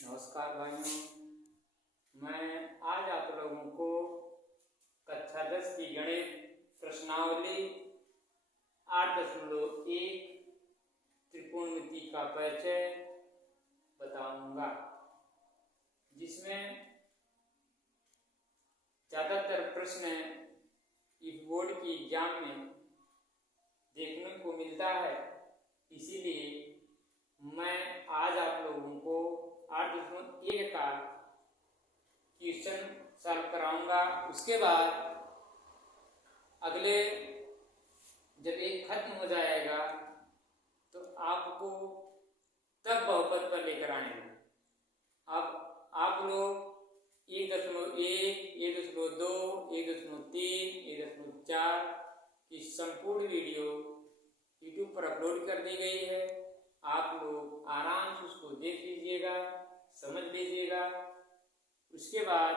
नमस्कार भाइयों, मैं आज आप लोगों को कक्षा 10 की गणित प्रश्नावली 8.1 त्रिकोणमिति का परिचय बताऊंगा, जिसमें ज़्यादातर प्रश्न इस बोर्ड की एग्जाम में देखने को मिलता है। इसीलिए मैं आज आप लोगों को 8.1 का क्वेश्चन सॉल्व कराऊंगा। उसके बाद अगले जब एक खत्म हो जाएगा तो आपको तब बहुपद पर लेकर आएंगे। अब आप लोग 1.1, 1.2, 1.3, 1.4 की संपूर्ण वीडियो YouTube पर अपलोड कर दी गई है। आप लोग आराम से उसको देख लीजिएगा, समझ लीजिएगा। उसके बाद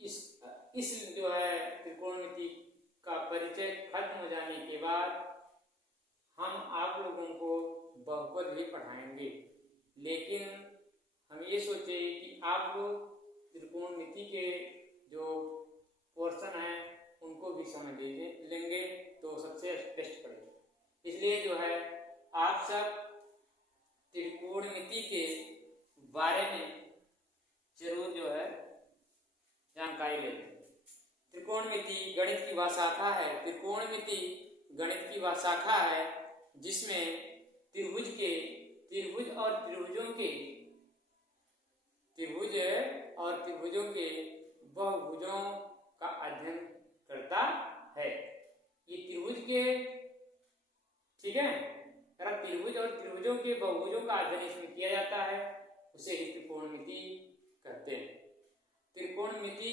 इस जो है त्रिकोणमिति का परिचय खत्म हो जाने के बाद हम आप लोगों को बहुपद भी पढ़ाएंगे, लेकिन हम ये सोचे कि आप लोग त्रिकोणमिति के जो पोर्शन हैं उनको भी समझ लेंगे तो सबसे बेस्ट पड़ेगा। इसलिए जो है आप सब त्रिकोणमिति के बारे में जरूर जो है जानकारी लें। त्रिकोणमिति गणित की वह शाखा है, त्रिकोणमिति गणित की वह शाखा है जिसमें त्रिभुज और त्रिभुजों के बहुभुजों का अध्ययन करता है। ये त्रिभुज के ठीक है, त्रिभुज और त्रिभुजों के बहुभुजों का अध्ययन इसमें किया जाता है, उसे ही त्रिकोणमिति कहते हैं। त्रिकोणमिति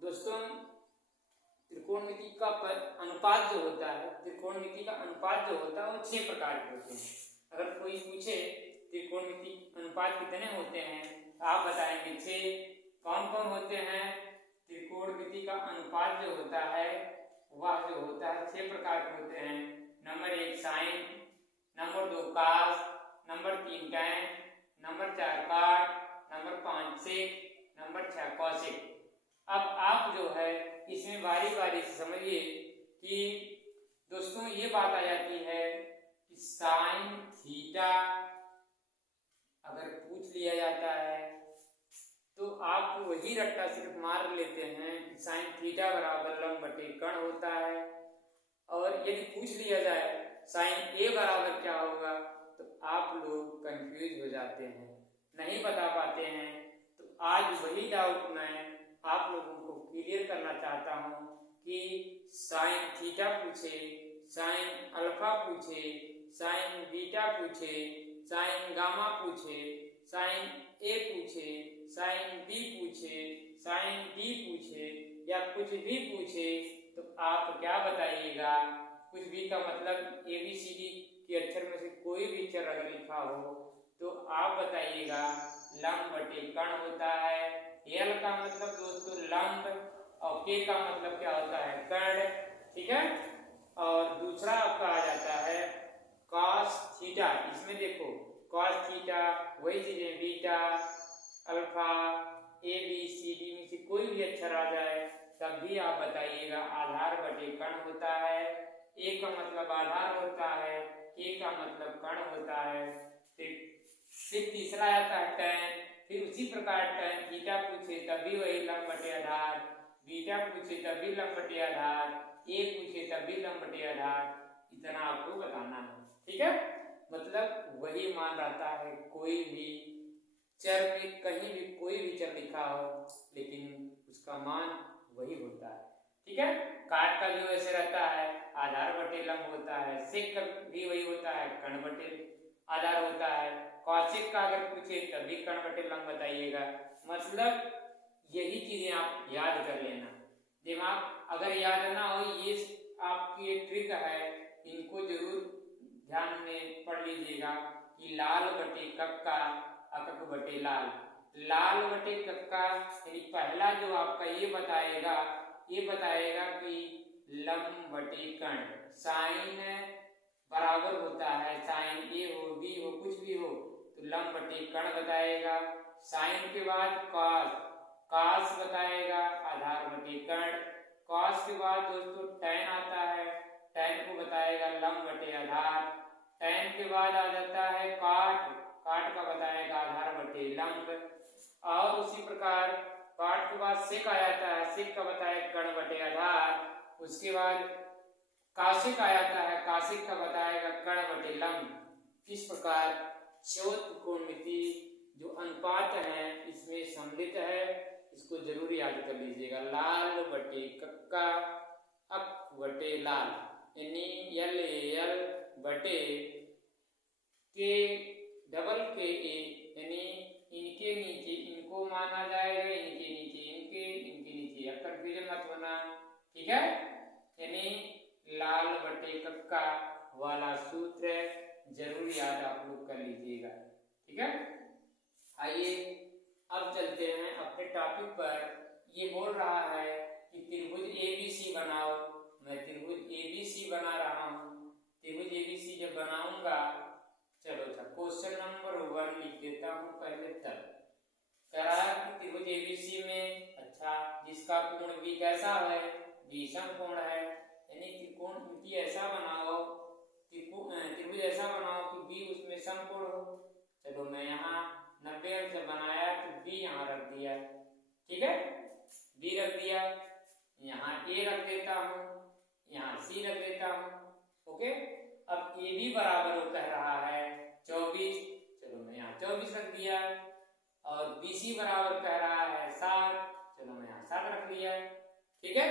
दोस्तों, त्रिकोणमिति का अनुपात जो होता है, त्रिकोणमिति का अनुपात जो होता है वो 6 प्रकार के होते हैं। अगर कोई पूछे त्रिकोणमिति अनुपात कितने होते हैं तो आप बताएंगे 6। कौन कौन होते हैं? त्रिकोणमिति का अनुपात जो होता है वह जो होता है 6 प्रकार के होते हैं। नंबर 1 साइन, नंबर 2 कास, नंबर 3 टैन, नंबर 4 काट, नंबर 5 सेक, नंबर 6 कॉसेक। अब आप जो है इसमें बारी बारी से समझिए कि दोस्तों ये बात आ जाती है कि साइन थीटा अगर पूछ लिया जाता है तो आप वही रट्टा सिर्फ मार लेते हैं कि साइन थीटा बराबर लंब बटे कर्ण होता है। और यदि पूछ लिया जाए साइन ए बराबर क्या होगा तो आप लोग कंफ्यूज हो जाते हैं, नहीं बता पाते हैं। तो आज वही डाउट मैं आप लोगों को क्लियर करना चाहता हूँ कि साइन थीटा पूछे, साइन अल्फा पूछे, साइन बीटा पूछे, साइन गामा पूछे, साइन ए पूछे, साइन बी पूछे, साइन डी पूछे या कुछ भी पूछे तो आप क्या बताइएगा? कुछ भी का मतलब ABCD के अक्षर में से कोई भी अक्षर अगर लिखा हो तो आप बताइएगा लंब बटे कर्ण होता है। L का मतलब दोस्तों लंब और K का मतलब क्या होता है? कर्ण, ठीक है। और दूसरा आपका आ जाता है cos थीटा। इसमें देखो cos थीटा वही चीजें बीटा अल्फा ABCD में से कोई भी अक्षर आ जाए तब भी आप बताइएगा आधार बटे कर्ण होता है। A का मतलब आधार होता है, K का मतलब कर्ण होता है। फिर तीसरा आता है tan, फिर उसी प्रकार tan थीटा पूछे तभी वही लंब बटे आधार, बीटा पूछे तभी लंब बटे आधार, A पूछे तभी लंब बटे आधार। इतना आपको बताना है, ठीक है। मतलब वही मान रहता है, कोई भी चर में कहीं भी कोई भी चर लिखा हो लेकिन उसका मान वही होता है, ठीक है। काट का जो ऐसे रहता है आधार बटे लंब होता है, सेक का भी वही होता है, कर्ण बटे आधार होता है। कौशिक का अगर पूछे तभी कर्ण बटे लंब बताइएगा। मतलब यही चीजें आप याद कर लेना। दिमाग अगर याद ना हो, ये आपकी एक ट्रिक है, इनको जरूर ध्यान में पढ़ लीजिएगा कि लाल बटे कक्का अकक बटे लाल। लाल बटे कक्का यानी पहला जो आपका ये बताएगा कि लंब बटे कर्ण। साइन बराबर होता है, साइन ए हो बी हो कुछ भी हो, तो लंब बटे कर्ण बताएगा। साइन के बाद कॉस, कॉस बताएगा आधार बटे कर्ण। कॉस के बाद दोस्तों टैन आता है, टैन को बताएगा लंब बटे आधार। टैन के बाद आ जाता है काट, काट का बताएगा आधार बटे लंब। और उसी प्रकार काट के बाद सेक आ जाता है, सेक का बताएगा कर्ण बटे आधार। उसके बाद काशिक आ जाता है, काशिक का बताएगा कर्ण बटे लंब। इस प्रकार चौथ त्रिकोणमिति जो अनुपात है इसमें सम्मिलित है, इसको जरूर याद कर लीजिएगा। लाल बटे कक्का, अक बटे लाल, यानी यल एल बटे के डबल के ए, यानी इनके नीचे इनको माना जाएगा, इनके नीचे इनके, इनके नीचे अब कंफ्यूजन मत होना, ठीक है। यानी लाल बटे कक्का वाला सूत्र जरूर याद आप लोग कर लीजिएगा, ठीक है। आइए अब चलते हैं अपने टॉपिक पर। ये बोल रहा है कि त्रिभुज एबीसी बनाओ। मैं त्रिभुज एबीसी बना रहा हूँ। त्रिभुज एबीसी जब बनाऊंगा, चलो अच्छा क्वेश्चन नंबर 1 लिख देता हूँ पहले। तब कह रहा है कि त्रिभुज एबीसी में अच्छा जिसका कोण बी कैसा है, विषम कोण है, यानी त्रिकोण ऐसा बनाओ, त्रिभुज ऐसा बनाओ कि बी उसमें समकोण हो। चलो मैं यहाँ 90 अंश से बनाया तो बी यहाँ रख दिया, ठीक है, बी रख दिया। यहाँ ए रख देता हूँ, यहाँ सी रख देता हूँ, ओके। अब ए बी बराबर वो कह रहा है 24, चलो मैं यहाँ 24 रख दिया। और बी सी बराबर कह रहा है 7, चलो मैं यहाँ 7 रख लिया, ठीक है।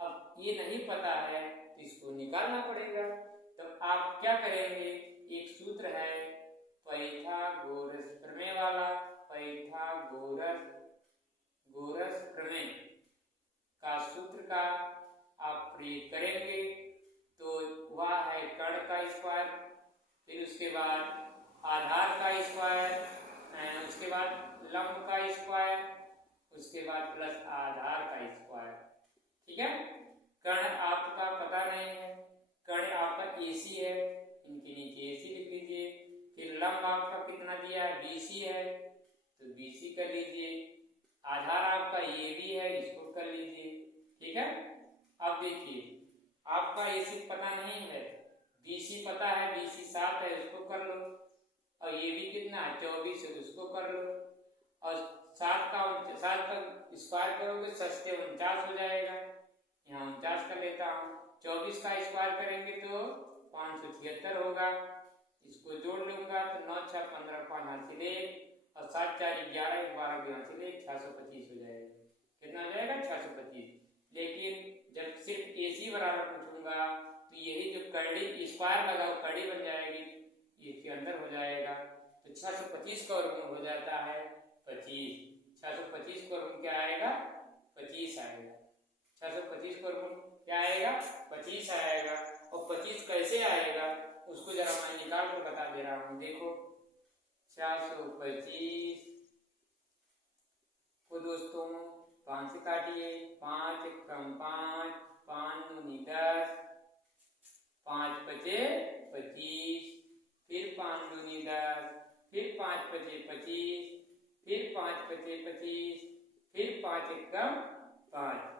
अब ये नहीं पता है तो इसको निकालना पड़ेगा। तो आप क्या करेंगे, एक सूत्र है पाइथागोरस प्रमेय वाला, पाइथागोरस प्रमेय का सूत्र का आप प्रयोग करेंगे। तो वह है कर्ण का स्क्वायर, फिर उसके बाद आधार का स्क्वायर, उसके बाद लंब का स्क्वायर, उसके बाद प्लस आधार का स्क्वायर, ठीक है। कर्ण आपका पता नहीं है, कर्ण आपका AC है, इनके नीचे AC लिख लीजिए। फिर लंब आपका कितना दिया है, BC है, तो BC कर लीजिए। आधार आपका AB है, इसको कर लीजिए, ठीक है। अब देखिए आपका AC पता नहीं है, BC पता है, BC 7 है, उसको कर लो। और AB कितना है 24 है, उसको कर लो। और 7 का स्क्वायर करोगे 7 49 हो जाएगा, यहाँ 49 कर लेता हूँ। 24 का स्क्वायर करेंगे तो 576 होगा, इसको जोड़ लूंगा तो 9 6 15 5 हासिल 1 और 7 4 11 12 हासिल 1 625 हो जाएगा। कितना हो जाएगा 625। लेकिन जब सिर्फ AC बराबर पूछूंगा तो यही जो कड़ी स्क्वायर लगा वो कड़ी बन जाएगी, इसके अंदर हो जाएगा। तो 625 का वर्गमूल हो जाता है 25। 625 का वर्गमूल क्या आएगा 25 आएगा। 625 का वर्गमूल क्या आएगा 25 आएगा। और 25 कैसे आएगा उसको जरा मैं निकाल कर बता दे रहा हूँ। देखो 625 को दोस्तों 5 से काटिए, 5 कम 5, 5 दूनी 10, 5 पचे 25, फिर 5 दूनी 10, फिर 5 पचे 25, फिर 5 पचे 25, फिर 5 कम 5।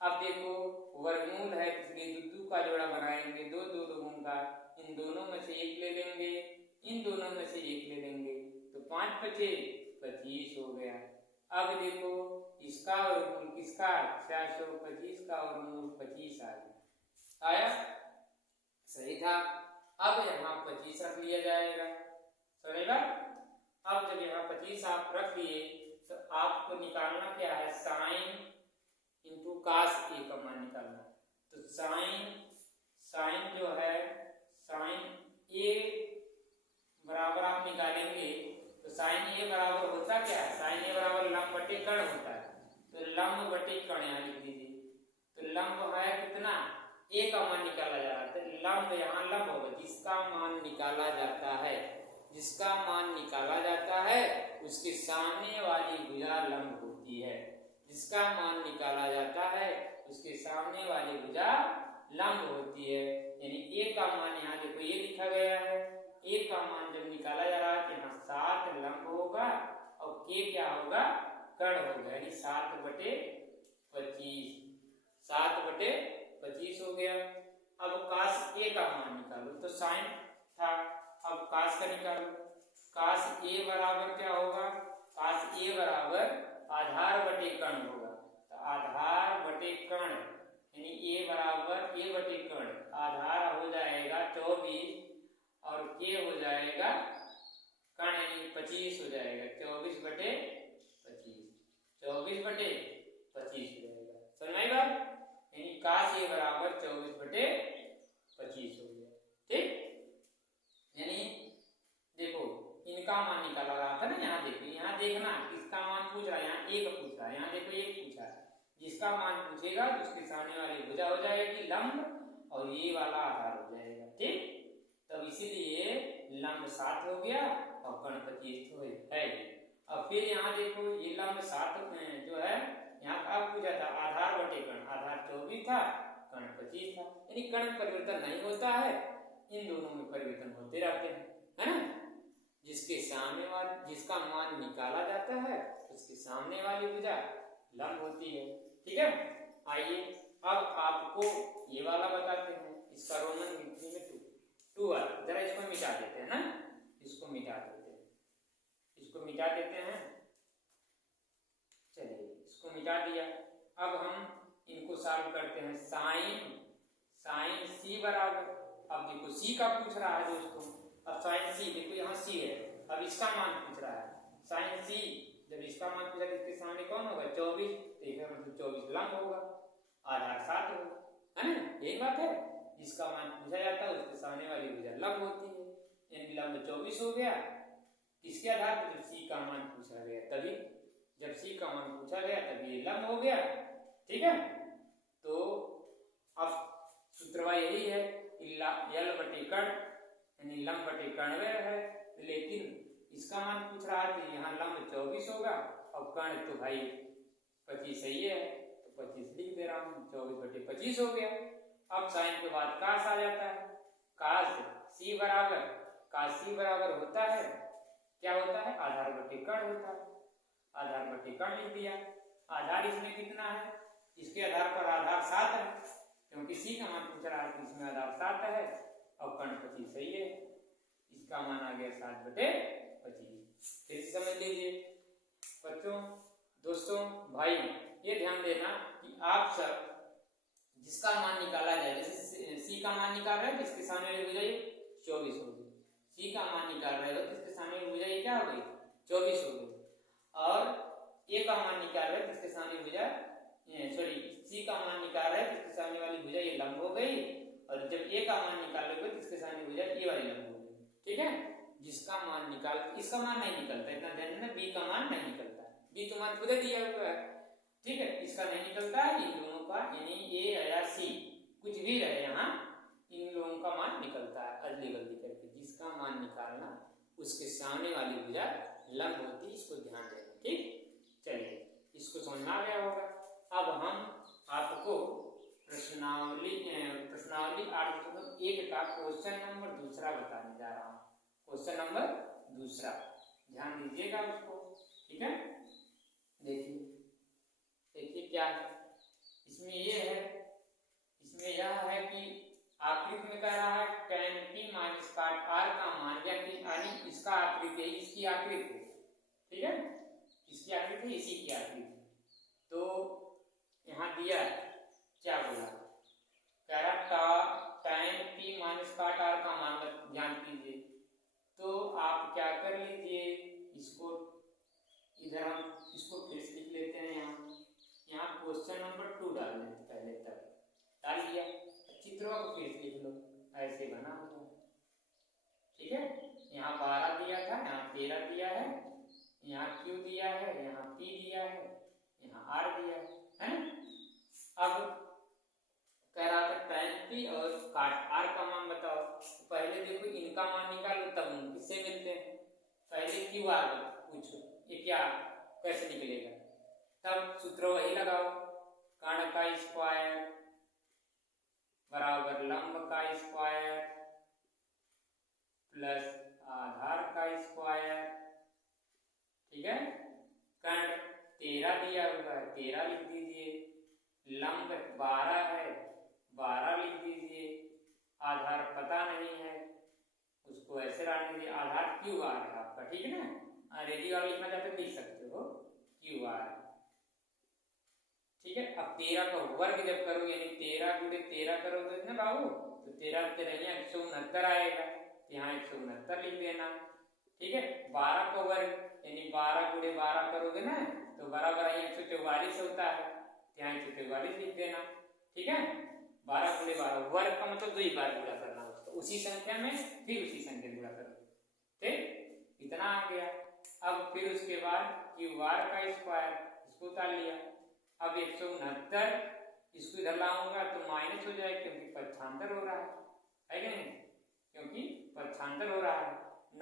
अब देखो वर्गमूल है इसलिए दो का जोड़ा बनाएंगे, दो लोगों का, इन दोनों में से एक ले लेंगे, इन दोनों में से एक ले लेंगे, तो 5 पचे 25 हो गया। अब देखो इसका वर्गमूल किसका 625 का वर्गमूल 25 आया, सही था। अब यहाँ 25 रख लिया जाएगा, चलेगा। अब जब यहाँ 25 आप रख लिए तो आपको निकालना क्या है, साइन इंटू कास ए का मान निकालना। तो साइन जो है साइन ए बराबर आप निकालेंगे तो साइन ए बराबर होता क्या है, साइन ए बराबर लंब बटे कर्ण होता है। तो लंब बटे कर्ण यहाँ लिख दीजिए। तो लंब है कितना, ए का मान निकाला जा रहा है, तो लंब यहाँ लंब होगा, जिसका मान निकाला जाता है, जिसका मान निकाला जाता है उसके सामने वाली भुजा लंब होती है। जिसका मान निकाला जाता है उसके सामने वाली भुजा लंब होती है। यानी ए का मान यहाँ देखो ये लिखा गया है, ए का मान जब निकाला जा रहा है तो यहाँ होगा और के क्या होगा, कर्ण होगा, यानी 7/25, 7/25 हो गया। अब cos a का मान निकालो, तो sin था, अब cos का निकालो। cos a बराबर क्या होगा, cos a बराबर आधार बटे कर्ण होगा, तो आधार बटे कर्ण यानी a बराबर a बटे कर्ण, आधार हो जाएगा 24 और k हो जाएगा कर्ण यानी 25 हो जाएगा, 24/25, 24/25 हो जाएगा। समझ में आई बात, यानी cos a बराबर 24/25 हो गया। ठीक, यानी देखो इनका मान निकाला रहा था ना, यहाँ देखो, यहाँ देखना किसका मान पूछ रहा है, यहाँ एक पूछ रहा है, यहाँ देखो एक पूछा है, जिसका मान पूछेगा उसके सामने वाली भुजा हो जाएगी लंब और ये वाला आधार हो जाएगा। ठीक, तब इसीलिए लंब 7 हो गया और कर्ण 25 है। अब फिर यहाँ देखो ये लंब 7 जो है यहाँ क्या पूछा था, आधार बटे कर्ण, आधार 24 था, कर्ण 25 था, यानी कर्ण परिवर्तन नहीं होता है, इन दोनों में परिवर्तन होते रहते हैं, है ना। जिसके सामने वाले, जिसका मान निकाला जाता है उसके सामने वाली भुजा लंब होती है। ठीक है, आइए अब आपको ये वाला बताते हैं, इसका रोमन गिनती में 2 वाला, जरा इसको मिटा देते हैं ना, इसको मिटा देते हैं, इसको मिटा देते हैं। चलिए इसको मिटा दिया, अब हम इनको सॉल्व करते हैं। साइन c बराबर, अब देखो c का पूछ रहा है दोस्तों, अब साइन c देखो यहाँ c है, अब इसका मान पूछ रहा है, साइन c जब इसका मान पूछा तो इसके सामने कौन होगा 24, तो इसका मतलब 24 लंब होगा, आधार 7 होगा, है ना, यही बात है। जिसका मान पूछा जाता है उसके सामने वाली भुजा लंब होती है, यानी लंब 24 हो गया। किसके आधार पर, जब c का मान पूछा गया तभी, जब c का मान पूछा गया तभी ये लंब हो गया। ठीक है, तो अब सूत्रवा यही है कि यल बटे कर्ण यानी लंब बटे कर्ण है, लेकिन इसका मान पूछ रहा है तो यहाँ लंब 24 होगा और कर्ण तो भाई 25 सही है, तो 25 लिख दे रहा हूँ, 24/25 हो गया। अब साइन के बाद कास आ जाता है, कास c बराबर होता है, क्या होता है, आधार बटे कर्ण होता है, आधार बटे कर्ण लिख दिया। आधार इसमें कितना है, इसके आधार पर आधार 7 है, क्योंकि c का मान पूछ रहा है तो इसमें आधार 7 है और कर्ण 25 सही है, इसका मान आ गया 7/25। फिर से समझ लीजिए बच्चों, दोस्तों, भाई, ये ध्यान देना कि आप सब जिसका मान निकाला जाए, जैसे c का मान निकाल रहे हो तो इसके सामने वाली भुजा 24 होगी, c का मान निकाल रहे हो तो इसके सामने वाली भुजा क्या हो गई 24 हो गई, और a का मान निकाल रहे हो तो इसके सामने भुजा c का मान निकाल रहे हो तो इसके सामने वाली भुजा ये लंब हो गई, और जब a का मान निकालोगे तो इसके सामने भुजा ये वाली लंब हो गई। ठीक है, जिसका मान निकाल, इसका मान नहीं निकलता, इतना ध्यान देना, b का मान नहीं निकलता, b तो मान खुद दिया हुआ है। ठीक है, इसका नहीं निकलता है, इन दोनों का यानी a या c कुछ भी रहे यहाँ, इन लोगों का मान निकलता है अदली बदली करके, जिसका मान निकालना उसके सामने वाली भुजा लंब होती है, इसको ध्यान देना। ठीक, चलिए इसको समझ आ गया होगा। अब हम आपको प्रश्नावली 8.1 का क्वेश्चन नंबर 2 बताने जा रहा हूँ, क्वेश्चन नंबर 2, ध्यान दीजिएगा उसको। ठीक है, देखिए क्या है इसमें, ये है, इसमें यह है कि आकृति में कह रहा है tan p minus cot r का मान, यानी इसका आकृति है, इसकी आकृति, ठीक है, इसकी आकृति, इसी की आकृति। तो यहाँ दिया क्या बोला, कह रहा tan p minus cot r का मान ध्यान कीजिए, तो आप क्या कर लीजिए, इसको इधर हम इसको फिर से लिख लेते हैं, यहाँ क्वेश्चन नंबर 2 डाल देते पहले, तक डाल दिया, चित्रों को फिर से लिख लो, ऐसे बना होगा। ठीक है, यहाँ 12 दिया था, यहाँ 13 दिया है, यहाँ q दिया है, यहाँ p दिया है, यहाँ r दिया है ना। अब कह रहा था tan p और cot r का मान बताओ, पहले देखो इनका मान निकालो तब किससे मिलते हैं, पहले q r पूछो ये क्या कैसे निकलेगा, तब सूत्र वही लगाओ, कर्ण का स्क्वायर बराबर लंब का स्क्वायर प्लस आधार का स्क्वायर 13 दिया हुआ है 13 लिख दीजिए, लंब 12 है 12 लिख दीजिए, आधार पता नहीं है उसको ऐसे रख दीजिए, आधार क्यू आर है आपका, ठीक है ना। अंग्रेजी वाला लिखना चाहते लिख सकते हो क्यू आर, ठीक है। अब 13 का वर्ग जब करोगे यानी 13 गुणे 13 करोगे ना बाबू, तो 13 13 169 आएगा, तो यहाँ 169 लिख देना, ठीक है। 12 का वर्ग यानी 12 गुणे 12 करोगे ना तो बराबर 144 होता है, यहाँ 144 लिख देना, ठीक है। 12 गुणे 12 वर्ग का मतलब 2 बार गुणा करना उसको, उसी संख्या में फिर उसी संख्या गुणा करो, ठीक, इतना आ गया। अब फिर उसके बाद क्यू आर का स्क्वायर इसको उतार लिया, अब 169 इसको इधर लाऊंगा तो माइनस हो जाएगा क्योंकि पक्षांतर हो रहा है कि नहीं, क्योंकि पक्षांतर हो रहा है।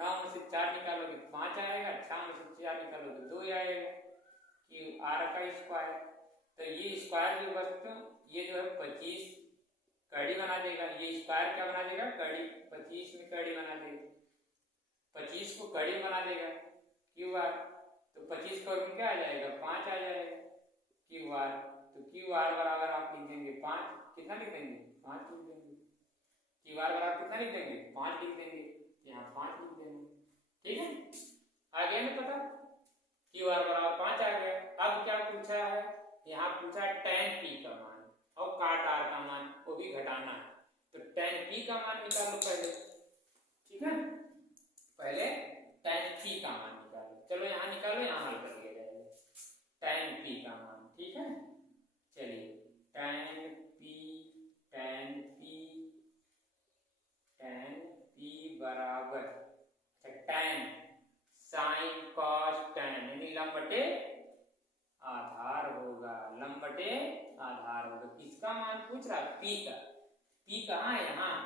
9 में से 4 निकालोगे 5 आएगा, 6 में से 4 निकालोगे 2 आएगा, क्यू आर का स्क्वायर। तो ये स्क्वायर जो वस्तु ये जो है 25 कड़ी बना देगा, ये स्क्वायर क्या बना देगा, कड़ी, 25 में कड़ी बना देगा, 25 को कड़ी बना देगा क्यू आर, तो 25 का क्या आ जाएगा 5 आ जाएगा क्यू आर, तो क्यू आर बराबर आप लिख देंगे 5, कितना लिख देंगे 5 लिख देंगे, क्यू आर बराबर कितना लिख देंगे 5 लिख देंगे, यहाँ 5 लिख देंगे, ठीक है। आ गया ना पता, क्यू आर बराबर 5 आ गया। अब क्या पूछा है, यहाँ पूछा है tan p का मान और काट r का मान, वो भी घटाना है, तो tan p का मान निकालो पहले, ठीक है, पहले tan p का मान निकालो, चलो यहाँ निकालो, यहाँ हल कर लिया जाएगा tan p का मान, ठीक है। चलिए tan p बराबर tan sin cos tan यानी लंब बटे आधार होगा, लंब बटे आधार होगा। किसका मान पूछ रहा, p का, p कहाँ है यहाँ,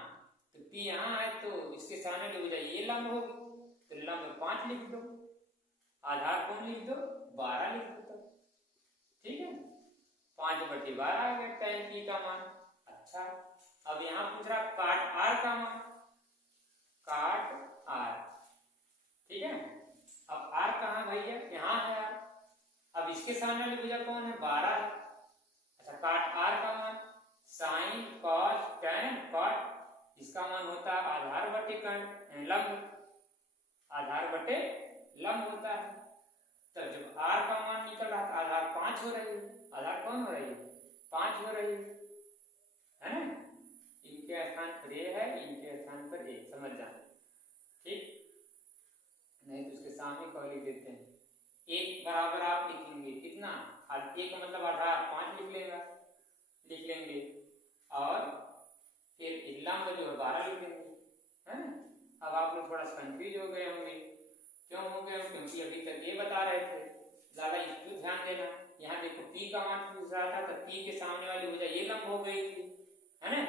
तो p यहाँ है तो इसके सामने लिख जाए ये लंब होगी, तो लंब 5 लिख दो, आधार कौन लिख दो 12 लिख दो, ठीक है। 5 बटे 12 आ गया tan p का मान। अच्छा अब यहाँ पूछ रहा काट r का मान, काट r, ठीक है। अब r कहाँ भैया, यहाँ है r, अब इसके सामने वाली भुजा कौन है 12 है। अच्छा काट r का मान sin cos tan cot, इसका मान होता है आधार बटे कर्ण लंब, आधार बटे लंब होता है। तो जब r का मान निकल रहा है आधार 5 हो रही है, आधार कौन हो रही है 5 हो रही है ना, इनके स्थान पर a है, इनके स्थान पर a, समझ जाना, ठीक। नहीं तो उसके सामने कह लिख देते हैं, एक बराबर आप लिखेंगे कितना, एक का मतलब आधार 5 लिख लेंगे और फिर लंब जो है 12 लिख देंगे, है ना। अब आप लोग थोड़ा कंफ्यूज हो गए होंगे, क्यों हो गए, क्योंकि अभी तक ये बता रहे थे, ज्यादा इसको ध्यान देना। यहाँ देखो p का मान पूछ रहा था, तो p के सामने वाली वजह ये लंब हो गई थी, है ना,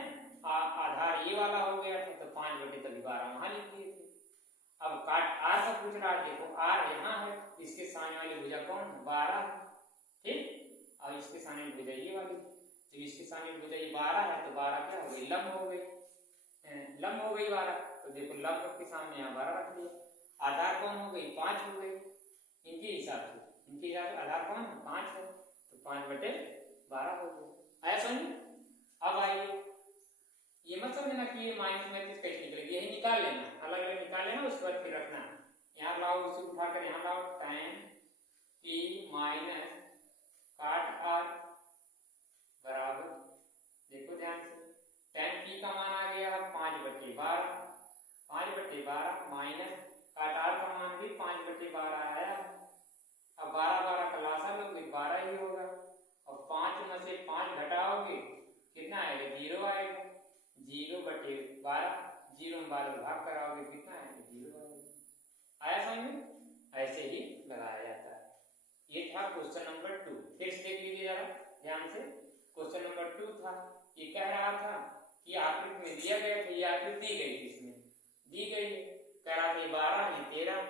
आधार ये वाला हो गया था, तो 5 बटे तभी 12 वहां लिख दिए थे। अब काट r का पूछ रहा है, देखो r यहाँ है, इसके सामने वाली भुजा कौन है 12 है, ठीक, और इसके सामने भुजा ये वाली, जब इसके सामने भुजा ये 12 है तो 12 क्या हो गई लंब हो गई, लंब हो गई 12, तो देखो लंब के सामने यहाँ 12 रख दिया, आधार कौन हो गई 5 हो गई, इनके हिसाब से आधार कौन है 5 है, तो 5 बटे 12 हो गई। आया समझ। अब आइए ये मत समझना कि ये -35 कैसे निकलेगी, यही निकाल लेना, अलग अलग निकाल लेना, उसके बाद फिर रखना, यहाँ लाओ उसे उठाकर यहाँ लाओ, tan p माइनस काट r बराबर, देखो ध्यान से, tan p का मान आ गया 5 बटे 12, 5 बटे 12 माइनस काट r का मान भी 5 बटे 12 आया। अब 12 का लासा लोगे 12 ही होगा, और 5 में से 5 घटाओगे कितना आएगा 0 आएगा, 0 बटे 12, 0 में 12 भाग कराओगे कितना आएगा 0 आएगा। आया समझ, ऐसे ही लगाया जाता है। ये था क्वेश्चन नंबर 2, फिर से देख लीजिए जरा ध्यान से। क्वेश्चन नंबर 2 था, ये कह रहा था कि आकृति में दिया गया था, ये आकृति दी गई थी, इसमें दी गई है, कह रहा था 12 है 13,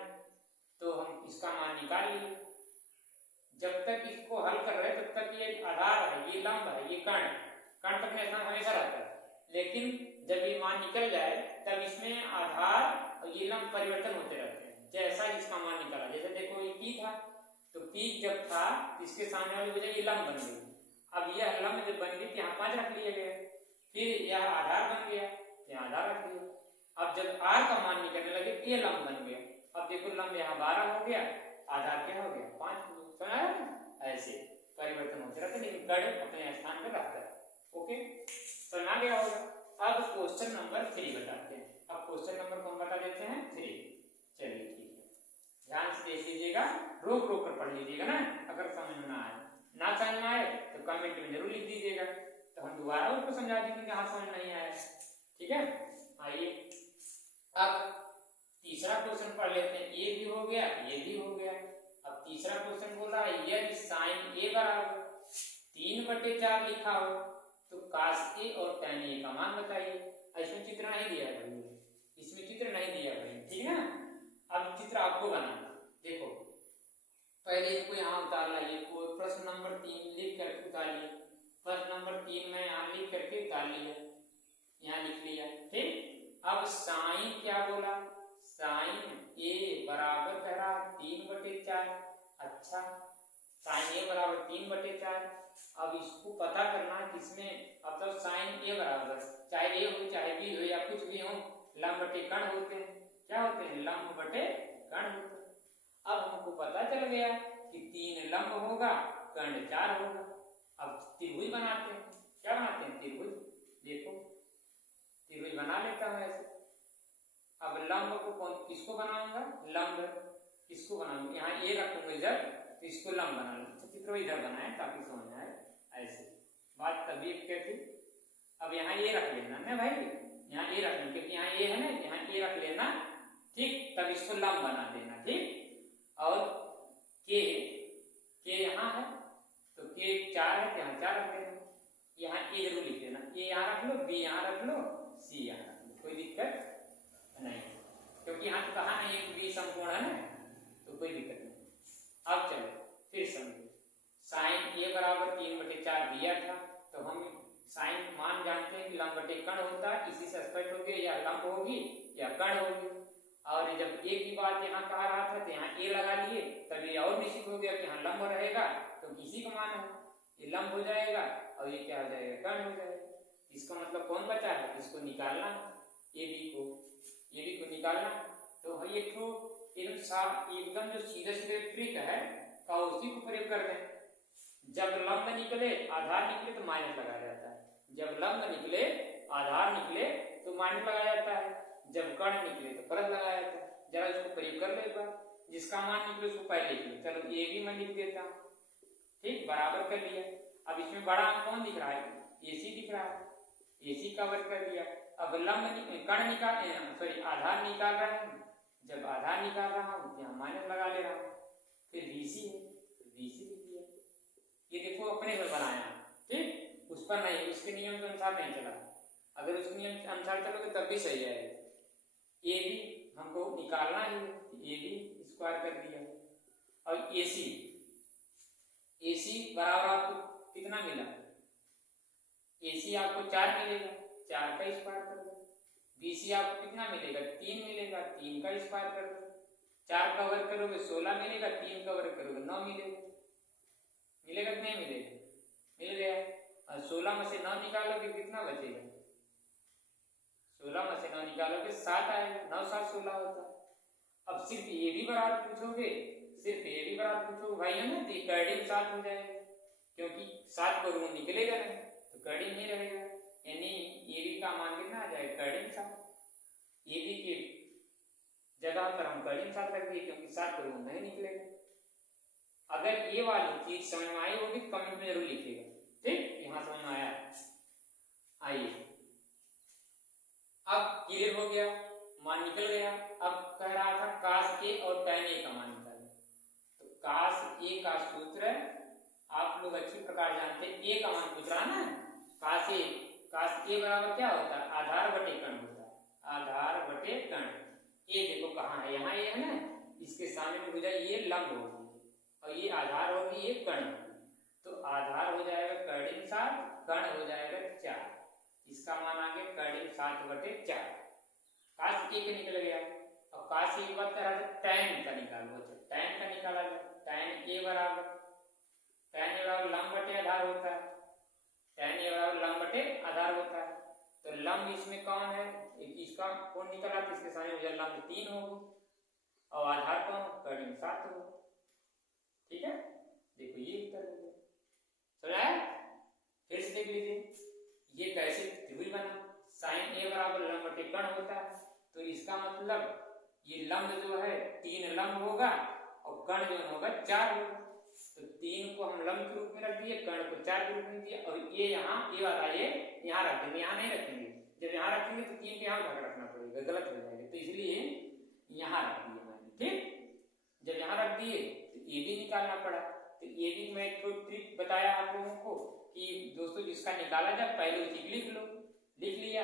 तो हम इसका मान निकाल लिए। जब तक इसको हल कर रहे तब तक ये आधार है, ये लंब है, ये कर्ण तक में स्थान हमेशा रहता है, लेकिन जब ये मान निकल जाए तब इसमें आधार और ये लंब परिवर्तन होते रहते हैं, जैसा इसका मान निकला। जैसे देखो ये p था, तो p पीक जब था इसके सामने वाली भुजा ये लंब बन गई। अब यह लंब जब बन गई यहाँ 5 रख लिया गया, फिर यह आधार बन गया, यहाँ आधार रख लिया। अब जब r का मान निकलने लगे ये लंब बन गया। अब देखो लंब यहाँ 12 हो गया, आधार क्या हो गया 5 हो गया। समझ आया ना? ऐसे परिवर्तन होते रहते लेकिन कण अपने स्थान पर रहता है। ओके, समझ आ गया होगा। अब क्वेश्चन नंबर 3 बताते हैं। अब क्वेश्चन नंबर कौन बता देते हैं 3। चलिए ठीक है, ध्यान से देख लीजिएगा, रोक रोक कर पढ़ लीजिएगा ना। अगर समझ में ना आए तो कमेंट में जरूर लिख दीजिएगा, तो हम दोबारा उसको समझा देंगे कि हाँ समझ नहीं आया। ठीक है, आइए अब तीसरा क्वेश्चन पढ़ लेते हैं। ये भी हो गया, ये भी हो गया। अब तीसरा क्वेश्चन बोल रहा है यदि साइन ए बराबर 3/4 लिखा हो तो कास ए और tan ए का मान बताइए। इसमें चित्र नहीं दिया है, इसमें चित्र नहीं दिया है, ठीक है ना। अब चित्र आपको बनाना, देखो पहले इसको यहाँ उतार लाइए, प्रश्न नंबर 3 लिख कर उतारिए। प्रश्न नंबर 3 में यहाँ लिख करके उतार लिया, यहाँ लिख लिया। ठीक, अब साइन क्या बोला, साइन ए बराबर कह रहा 3/4। अच्छा, साइन ए बराबर 3/4। अब इसको पता करना किसमें, अब तो साइन ए बराबर चाहे ए हो चाहे बी हो या कुछ भी हो, लंब बटे कण होते हैं। क्या होते हैं, लंब बटे कण होते हैं। अब हमको पता चल गया कि 3 लंब होगा, कण 4 होगा। अब त्रिभुज बनाते हैं। क्या बनाते हैं, त्रिभुज। देखो त्रिभुज बना लेता हूं ऐसे। अब लंब को कौन किसको बनाऊंगा, लंब किसको बनाऊंगा, यहाँ ए रखूंगा इधर, तो इसको लंब बना लूंगा। चित्र इधर बनाए ताकि समझ आए, ऐसे बात तभी क्या थी। अब यहाँ ए रख लेना ना भाई, यहाँ ए रख लेना, क्योंकि यहाँ ए है ना, यहाँ ए रख लेना। ठीक, तब इसको लंब बना देना। ठीक, और के यहाँ है तो के 4 है, यहाँ 4 रख देना। यहाँ ए जरूर लिख देना, ए यहाँ रख लो, बी यहाँ रख लो, सी यहाँ रख लो, कोई दिक्कत नहीं, क्योंकि यहाँ तो कहा नहीं है बी समकोण है ना, तो कोई दिक्कत नहीं। अब चलो फिर समझो, साइन ए बराबर 3/4 दिया था, तो हम साइन मान जानते हैं कि लंब बटे कण होता है। इसी से स्पष्ट हो गया या लंब होगी या कण होगी। और जब ए की बात यहाँ कहा रहा था तो यहाँ ए लगा लिए, तब ये और निश्चित हो गया कि यहाँ लंब रहेगा तो इसी का मान है, ये लंब हो जाएगा और ये क्या हो जाएगा, कण हो जाएगा। इसका मतलब कौन बचा है, इसको निकालना, ए बी को निकालना। तो ये तो एकदम जो सीधे सीधे ट्रिक है का उसी को प्रयोग कर दें। जब लंब निकले आधार निकले तो माइनस लगाया जाता है, जब लंब निकले आधार निकले तो माइनस लगाया जाता है, जब कण निकले तो प्लस लगाया जाता है। जरा इसको प्रयोग कर ले, जिसका मान निकले उसको पहले लिख लो। चलो ये भी मैं लिख देता हूँ। ठीक, बराबर कर लिया। अब इसमें बड़ा अंक कौन दिख रहा है, AC दिख रहा है, AC का वर्ग कर दिया। अब लंब कण निकाल सॉरी आधार निकाल रहा है, जब आधार निकाल रहा हूँ यहाँ माइनस लगा ले रहा हूँ। फिर BC है, BC लिख दिया। ये देखो अपने से बनाया, ठीक, उस पर नहीं, उसके नियम के अनुसार नहीं चला। अगर उसके नियम के अनुसार चलोगे तब भी सही आएगा। ए भी हमको निकालना है, ए भी स्क्वायर कर दिया। और AC बराबर आपको कितना मिला, AC आपको 4 मिलेगा, 4 का स्क्वायर कर दो। BC आपको कितना मिलेगा, 3 मिलेगा, 3 का स्क्वायर कर दो। 4 का वर्ग करोगे 16 मिलेगा, 3 का वर्ग करोगे 9 मिलेगा। मिलेगा कि नहीं मिलेगा, मिल गया। और 16 में से 9 निकालोगे कितना बचेगा, 16 में से 9 निकालोगे 7 आएगा, 9 7 16 होता है। अब सिर्फ ये भी बराबर पूछोगे, सिर्फ ये भी बराबर पूछोगे भाई है ना, तो कर्डिंग 7 हो जाएगा, क्योंकि 7 को ऋण निकलेगा नहीं तो कर्डिंग ही रहेगा। यानी ये भी का मान कितना आ जाएगा, कर्डिंग 7। ये भी की जगह पर हम कर्डिंग 7 रख दिए, क्योंकि 7 को ऋण नहीं निकलेगा। अगर ये वाली चीज समझ में आई होगी तो कमेंट में जरूर लिखिएगा। ठीक, यहाँ समझ में आया। आइए अब क्लियर हो गया, मान निकल गया। अब कह रहा था कास ए और tan ए का मान निकालना। तो कास ए का सूत्र आप लोग अच्छी प्रकार जानते हैं, ए का मान पूछ रहा ना, कास ए बराबर क्या होता है, आधार बटे कण होता है, आधार बटे कण। ए देखो कहाँ है, यहाँ ये है ना, इसके सामने में भुजा ये लंब होगी और ये आधार होगी, ये कण होगी। तो आधार हो जाएगा कर्डिंग 7, कण हो जाएगा 4। इसका मान आ गया कर्डिंग 7/4। काश ए का निकल गया। अब काश एक बात कह रहा था tan का निकालो, tan का निकाला जाए। tan ए बराबर लंब बटे आधार होता है, tan ए बराबर लंब बटे आधार होता है। तो लंब इसमें कौन है, एक इसका कौन निकला तो इसके सामने मुझे लंब 3 होगी और आधार कौन कर्ण 7 होगा। ठीक है, देखो ये उत्तर हो गया, समझ आया? फिर से देख लीजिए ये कैसे त्रिभुज बना। sin a बराबर लंब बटे कर्ण होता है, तो इसका मतलब ये लंब जो है 3 लंब होगा और कर्ण जो होगा 4 होगा। तो 3 को हम लंब के रूप में रख दिए, कर्ण को 4 के रूप में दिया, और ये यहाँ ये वाला ये यहाँ रख देंगे, यहाँ नहीं रखेंगे। जब यहाँ रखेंगे तो 3 के यहाँ भाग रखना पड़ेगा, गलत हो जाएगा, तो इसलिए यहाँ रख दिए मैंने। ठीक, जब यहाँ रख दिए तो ये भी निकालना पड़ा। तो ये भी मैं एक ट्रिक बताया आप लोगों को कि दोस्तों जिसका निकाला जाए पहले उसी लिख लो, लिख लिया।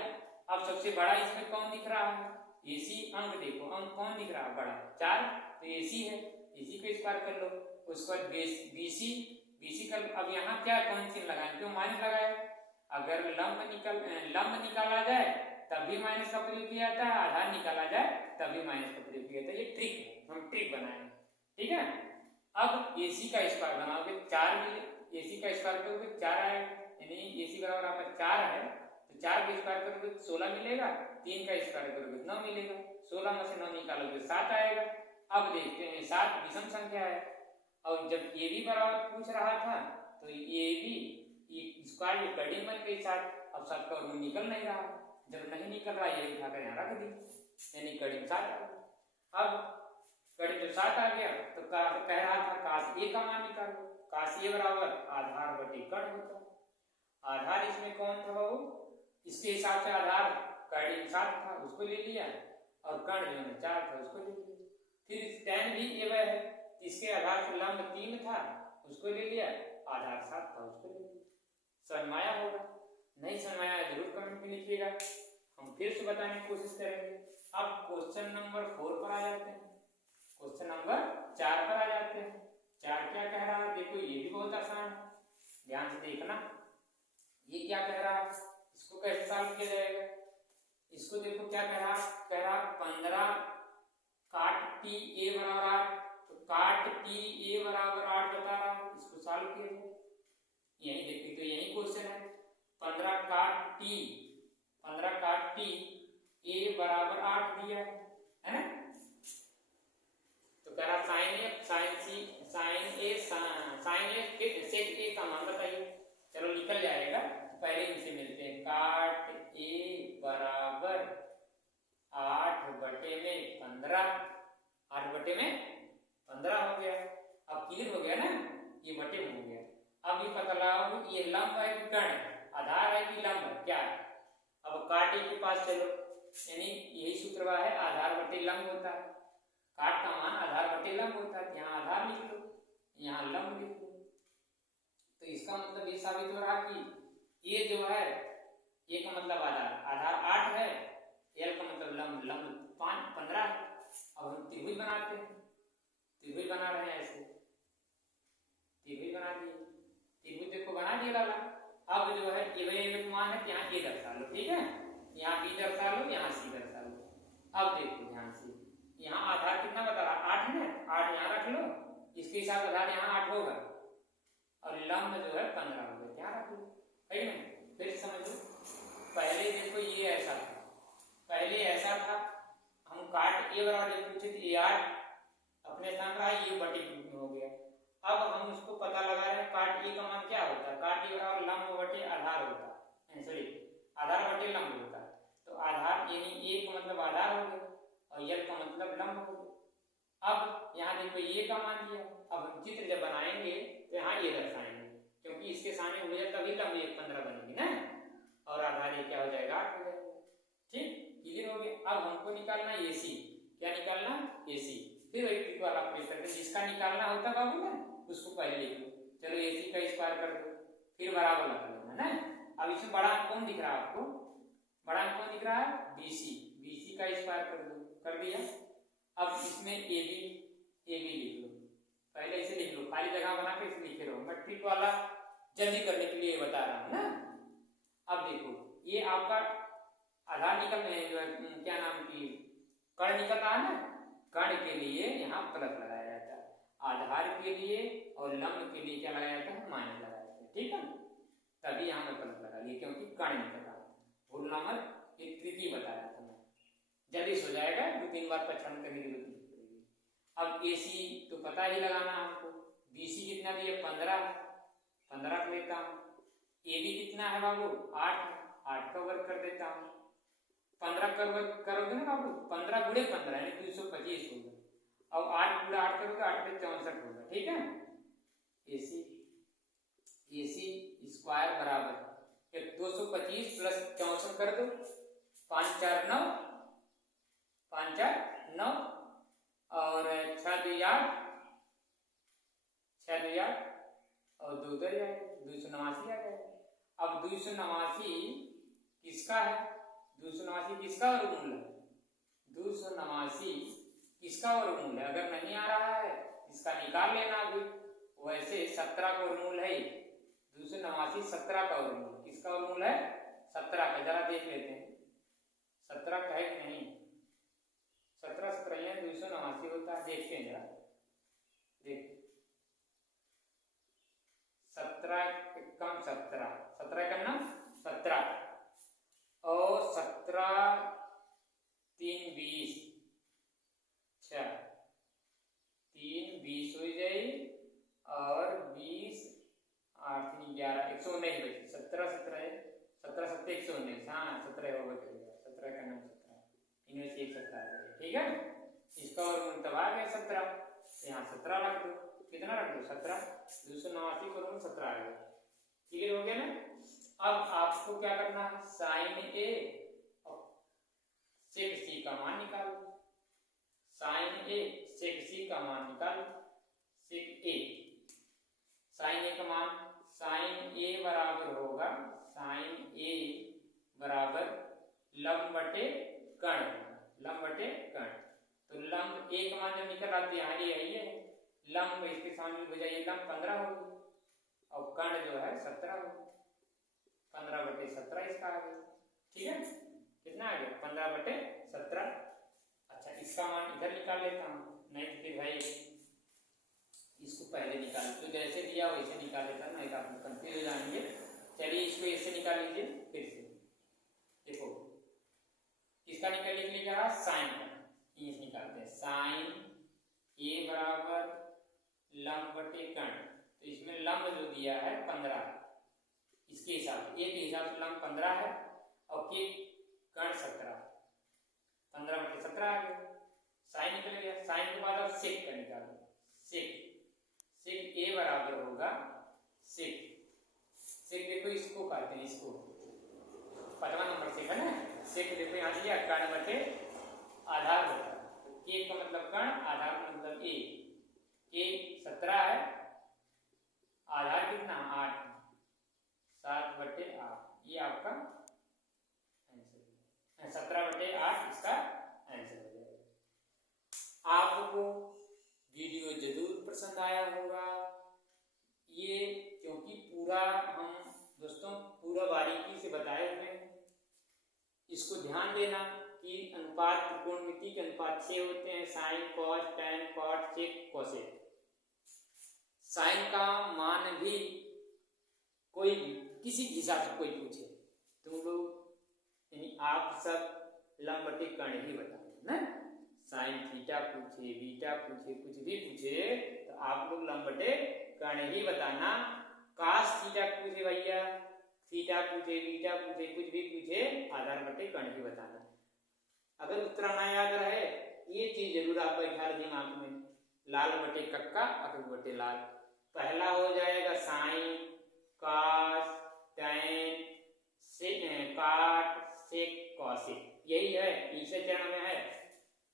अब सबसे बड़ा इसमें कौन दिख रहा है, AC अंक देखो, अंक कौन दिख रहा है बड़ा 4, तो AC है, AC को स्क्वायर कर लो। उसके बाद BC कर। अब यहाँ क्या कौन सी लगाए, क्यों माइनस लगाए, अगर लंब निकाला जाए तब भी माइनस का प्रयोग किया जाता है, आधार निकाला जाए तब भी माइनस का प्रयोग किया जाता है। ये ट्रिक है, हम ट्रिक बनाए, ठीक है। अब AC का स्क्वायर बनाओगे 4 मिले, AC का स्क्वायर करोगे 4 आएगा, यानी AC बराबर आपका 4 है, तो 4 का स्क्वायर करोगे 16 मिलेगा, 3 का स्क्वायर करोगे 9 मिलेगा, 16 में से 9 निकालोगे 7 आएगा। अब देखते हैं 7 विषम संख्या है, और जब ये भी बराबर पूछ रहा था तो ये भी स्क्वायर कटिंग बन गई 7, अब 7 का रूट निकल नहीं रहा, जब नहीं निकल रहा ये उठाकर यहाँ रख दी, यानी कटिंग 7 आ गया। अब कटिंग जब 7 आ गया तो कह रहा था काश ए का मान निकालो, काश ए बराबर आधार बटे कर्ण होता। आधार इसमें कौन था वो, इसके हिसाब से आधार कटिंग 7 था, उसको ले लिया, और कर्ण जो है 4 था, उसको ले लिया। फिर tan भी ए है, इसके आधार से लंब 3 था, उसको ले लिया, आधार 7 था, उसको ले लिया। समझाया होगा, नहीं समझाया जरूर कमेंट में लिखिएगा, हम फिर से बताने की कोशिश करेंगे। अब क्वेश्चन नंबर 4 पर आ जाते हैं, क्वेश्चन नंबर 4 पर आ जाते हैं। 4 क्या कह रहा है, देखो ये भी बहुत आसान है, ध्यान से देखना। ये क्या कह रहा है, इसको कैसे सॉल्व किया जाएगा, इसको देखो क्या कह रहा, 15 काट t a बराबर 8, तो काट t a बराबर 8 बता रहा है, इसको सॉल्व किया जाए। यही देखिए, तो यही क्वेश्चन है, 15 काट t a बराबर 8 दिया है ना। तो कह रहा साइन ए सेक ए का मान बताइए, चलो निकल जाएगा, पहले इनसे मिलते हैं। काट ए बराबर 8 बटे में 15, 8 बटे में 15 हो गया। अब क्लियर हो गया ना, ये बटे में हो गया। अब ये पता लगाओ ये लंब है कि कर्ण, आधार है कि लंब है, क्या है। अब काट ए के पास चलो, यानी यही सूत्र है, आधार बटे लंब होता है, काट का मान आधार बटे लंब होता है, यहाँ आधार लिख लो, यहाँ लंब लिख लो। तो इसका मतलब ये साबित हो रहा कि ये जो है ये का मतलब आधार 8 है, एल का मतलब लंब 15 है। अब हम त्रिभुज बनाते हैं, त्रिभुज बना रहे हैं, ऐसे त्रिभुज बना दिए, त्रिभुज देखो बना दिया लाला। अब जो है ये मान है, यहाँ ए दर्शा लो, ठीक है, यहाँ बी दर्शा लो, यहाँ सी दर्शा लो। अब देखो ध्यान से, यहाँ आधार कितना बता रहा 8 है, 8 यहाँ रख लो, इसके हिसाब से आधार यहाँ 8 होगा, और लंब जो है 15 होगा, यहाँ रख लो, है ना। फिर समझो, पहले देखो ये ऐसा था, पहले ऐसा था, हम काट ए बराबर जब पूछे थे 8 अपने स्थान रहा, ये बटे में हो गया। अब हम उसको पता लगा रहे हैं काट ए का मान क्या होता है, काट ए बराबर लंब बटे आधार होता है, सॉरी आधार बटे लंब होता है। तो आधार यानी ए का मतलब आधार हो गया और यल का मतलब लंब हो गया। अब यहाँ देखो ये का मान दिया, अब हम चित्र जब बनाएंगे तो यहाँ ये दर्शाएंगे, क्योंकि इसके सामने हो जाए तभी लंब 15 बनेगी ना, और आधार ये क्या हो जाएगा 8 हो जाएगा। ठीक, क्लियर हो गया। अब हमको निकालना AC, क्या निकालना AC। फिर वही ट्रिक वाला प्रयोग करते हैं, जिसका निकालना होता बाबू ना उसको पहले लिख लो, चलो AC का स्क्वायर कर दो, फिर बराबर लगा लेना ना। अब इसमें बड़ा कौन दिख रहा है आपको, बड़ा कौन दिख रहा है BC का स्क्वायर कर दो, कर दिया। अब इसमें AB लिख लो, पहले इसे लिख लो, खाली जगह बना के इसे लिखे रहो, मैं ट्रिक वाला जल्दी करने के लिए बता रहा हूँ ना। अब देखो ये आपका आधार निकल रहे हैं, जो है क्या नाम की कर्ण निकल रहा है ना, कर्ण के लिए यहाँ प्लस लगाया जाता है। आधार के लिए और लंब के लिए क्या लगाया जाता है, माइनस लगाया जाता है। ठीक है, तभी यहाँ मैं प्लस लगा लिया क्योंकि कण निकल रहा है। भूल नंबर एक तृतीय बताया था मैं, जल्दी हो जाएगा, 2-3 बार पहचान करने की जरूरत नहीं पड़ेगी। अब AC तो पता ही लगाना हमको, BC कितना दिया 15 लेता हूँ। AB कितना है बाबू 8 का वर्ग कर देता हूँ। 15 का वर्ग करोगे ना बाबू, 15 गुणे 15 यानी 225 होगा। अब 8 गुणा 8 करोगे 8 में 64 होगा। ठीक है, AC स्क्वायर बराबर 225 प्लस 64 कर दो, 5 4 9 और 6 2 8 और 2 2 289 आ गया। अब 289 किसका है, 289 किसका वर्गमूल है, 289 किसका वर्गमूल है। अगर नहीं आ रहा है इसका निकाल लेना अभी। वैसे 17 का वर्गमूल है, 289 17 का वर्गमूल, किसका वर्गमूल है 17 का। जरा देख लेते हैं 17 का है कि नहीं। 17 17 289 होता है, देखते हैं जरा। देख 17 कम 17 का नाम 17 और 17 3 20 3 20 हो जाए और 20 8 3 11 119 बचे। 17 17 119। हाँ 17 होगा, 17 का नाम 17, इनमें से एक 17 है। ठीक है, इसका वर्गमूल तब आ गया 17, यहाँ 17 रख दो। कितना रख दो 17, 289 का वर्गमूल 17 आ गया। क्लियर हो गया ना। अब आपको क्या करना है, साइन A और सेक C का मान निकालो। साइन A सेक C का मान निकालो। सेक A साइन A का मान, साइन A बराबर होगा, साइन A बराबर लंब बटे कण, लंब बटे कण। तो लंब A का मान जब निकल रहा है यहाँ यही है, लंब इसके सामने हो जाइए, लंब 15 होगी और कण जो है 17 होगी। 15 बटे 17 इसका आ गया। ठीक है, कितना आ गया 15 बटे 17। अच्छा, इसका मान इधर निकाल लेता हूँ, नहीं तो फिर भाई इसको पहले निकाल, तो जैसे दिया वैसे निकाल लेता, नहीं तो आप कंफ्यूज हो जाएंगे। चलिए इसको ऐसे निकाल लीजिए फिर से। देखो किसका निकालने के लिए कहा, साइन का। ये निकालते हैं, साइन A बराबर लंब बटे कण। तो इसमें लंब जो दिया है 15, इसके हिसाब से A के हिसाब से लंब 15 है और के कण 17, 15 बटे 17 आ गया। साइन निकल गया। साइन के बाद अब सेक का निकालो। सेक A बराबर होगा सेक देखो इसको कहते हैं, इसको 5वां नंबर सेक है ना। सेक देखो यहाँ दिया कण बटे आधार होता है। के का मतलब कण, आधार का मतलब A। के 17 है, आधार कितना 8, 7 बटे 8, ये आपका आंसर है। 17 बटे 8 इसका आंसर हो जाएगा। आपको वीडियो जरूर पसंद आया होगा ये, क्योंकि पूरा हम दोस्तों पूरा बारीकी से बताए हुए हैं। इसको ध्यान देना कि अनुपात त्रिकोणमिति के अनुपात 6 होते हैं, sine cos tan cot sec cosec. साइन का मान भी कोई भी किसी भी हिसाब से कोई पूछे, तुम लोग यानी आप सब लंब बटे कण ही बताओ ना। साइन थीटा पूछे, बीटा पूछे, कुछ भी पूछे तो आप लोग लंब बटे कण ही बताना। कास थीटा पूछे भैया, थीटा पूछे, बीटा पूछे, कुछ भी पूछे, आधार बटे कण ही बताना। अगर उत्तर ना याद रहे ये चीज जरूर आप बैठा दिमाग में, लाल बटे कक्का, अकड़ बटे लाल। पहला हो जाएगा साइन कास टैन सेक काट सेक कॉसेक, यही है तीसरे चरण में है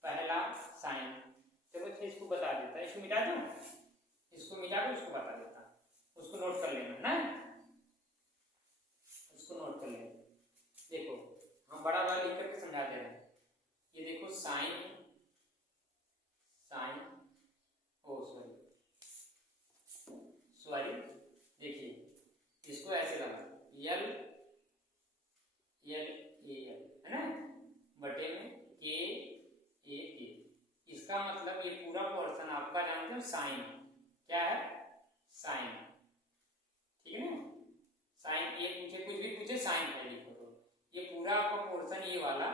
पहला साइन। चलो अच्छा इसको बता देता है, इसको मिटा दूं, इसको मिटा के उसको बता देता, उसको नोट कर लेना ना, उसको नोट कर लेना। देखो हम बड़ा बड़ा लिख करके समझा दे रहे हैं। ये देखो साइन साइन ओ सॉरी देखिए इसको ऐसे लगा यल यल ए यल है ना, बटे में के ए के। इसका मतलब ये पूरा पोर्शन आपका जानते हो साइन क्या है, साइन, ठीक है ना। साइन ए पूछे, कुछ भी पूछे साइन है लिखो। तो ये पूरा आपका पोर्शन, ये वाला,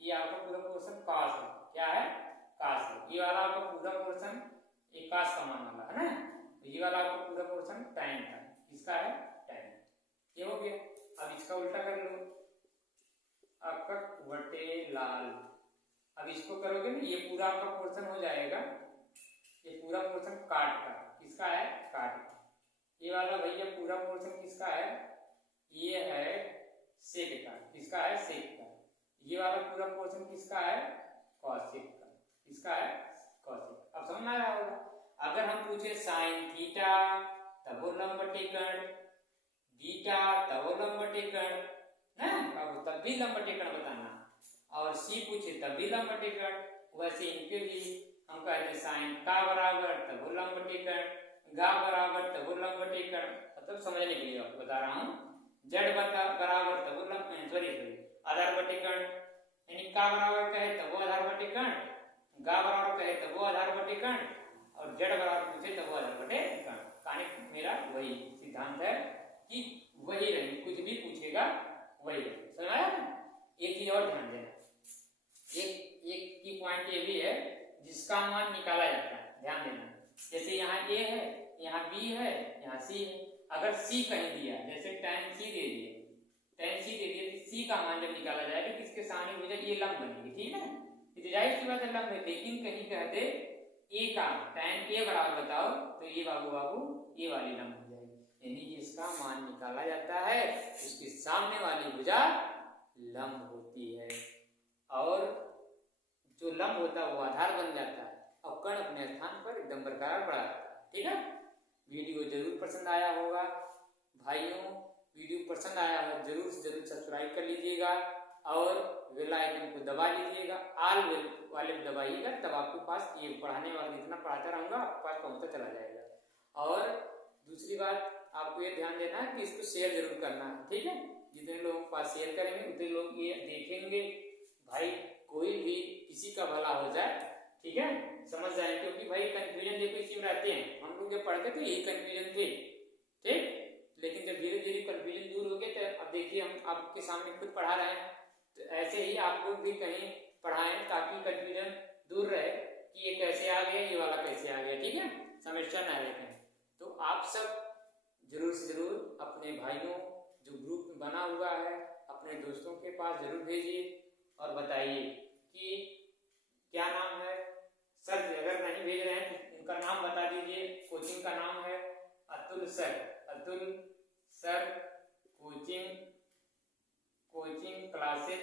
ये आपका पूरा पोर्शन कास है, क्या है, कास है। ये वाला आपका पूरा पोर्शन एक कास का मान वाला है ना, तो ये वाला आपका पूरा पोर्शन टाइन का, इसका है टाइन। ये हो गया। अब इसका उल्टा कर लो, अकक वटे लाल। अब इसको करोगे ना, ये पूरा आपका पोर्शन हो जाएगा, ये पूरा पोर्शन काट का, किसका है, काट का। ये वाला भैया पूरा पोर्शन किसका है, ये है सेक का, किसका है, सेक का। ये वाला पूरा पोर्शन किसका है, कॉसेक का, किसका है, कॉसेक। अब समझ में आ रहा होगा। अगर हम पूछे साइन थीटा तब वो लंबटेकण, बीटा तब वो लंबटेकण ना, अब तब भी लंबटेकण बताना, और सी पूछे तब भी लंबटेकण। वैसे इनके भी हम कहते साइन का बराबर तब वो लंबटेकण, गा बराबर तब वो लंबटेकण। मतलब समझने के लिए आपको बता रहा हूँ। जेड बराबर तब वो आधार बटेकण, यानी का बराबर कहे तब वो आधार बटेकण, गा बराबर कहे तब वो आधार बटेकण, और जेड बराबर पूछे तब वो आधार बटेकण। कहानी मेरा वही सिद्धांत है कि वही रहे, कुछ भी पूछेगा वही रहे। समझ आया ना। एक चीज और ध्यान देना, एक की पॉइंट ये भी है जिसका मान निकाला जाता है, ध्यान देना। जैसे यहाँ ए है, यहाँ बी है, यहाँ सी है। अगर सी कहीं दिया, जैसे tan सी दे दिए, tan सी दे दिए, तो सी का मान जब निकाला जाएगा किसके सामने हो जाए, ये लंब बनेगी, ठीक है। तो जाहिर सी बात है लंब है, लेकिन कहीं कह दे ए का tan ए बराबर बताओ, तो ये बाबू ये वाली लंब हो जाएगी। यानी जिसका मान निकाला जाता है उसके सामने वाली भुजा लंब होती है, और जो लंब होता है वो आधार बन जाता है, और कण अपने स्थान पर एकदम बरकरार पड़ा रहता है, ठीक है। वीडियो जरूर पसंद आया होगा भाइयों, वीडियो पसंद आया हो जरूर से जरूर सब्सक्राइब कर लीजिएगा, और बेल आइकन को दबा लीजिएगा, ऑल वाले को दबाइएगा, तब आपके पास ये पढ़ाने वाला जितना पढ़ाता रहूंगा आपके पास पहुंचता चला जाएगा। और दूसरी बात आपको ये ध्यान देना है कि इसको शेयर जरूर करना है, ठीक है। जितने लोगों के पास शेयर करेंगे उतने लोग ये देखेंगे, भाई कोई भी किसी का भला हो जाए, ठीक है, समझ जाए। क्योंकि भाई कंफ्यूजन देखो इसी में रहते हैं, हम लोग जब पढ़ते थे यही कंफ्यूजन थे, ठीक। लेकिन जब धीरे धीरे कंफ्यूजन दूर हो गए, तो अब देखिए हम आपके सामने खुद पढ़ा रहे हैं, तो ऐसे ही आप लोग भी कहीं पढ़ाएं ताकि कंफ्यूजन दूर रहे कि ये कैसे आ गया, ये वाला कैसे आ गया, ठीक है, समस्या ना रहे। तो आप सब जरूर से जरूर अपने भाइयों जो ग्रुप में बना हुआ है अपने दोस्तों के पास जरूर भेजिए, और बताइए कि क्या नाम है सर। अगर नहीं भेज रहे हैं तो उनका नाम बता दीजिए। कोचिंग का नाम है Atul sir, Atul sir coaching classes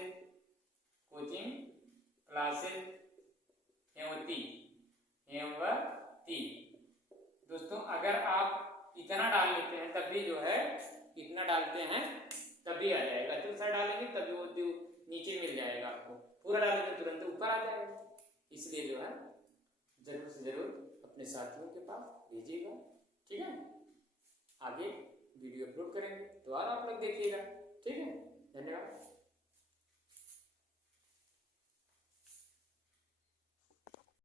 Hemwati. दोस्तों अगर आप इतना डाल लेते हैं तब भी जो है, इतना डालते हैं तब भी आ जाएगा। अतुल सर डालेंगे तभी वो नीचे मिल जाएगा, आपको पूरा डालेंगे तुरंत ऊपर आ जाएगा। इसलिए जो है जरूर से जरूर अपने साथियों के पास भेजिएगा, ठीक है। आगे वीडियो अपलोड करेंगे तो और आप लोग देखिएगा, ठीक है। धन्यवाद।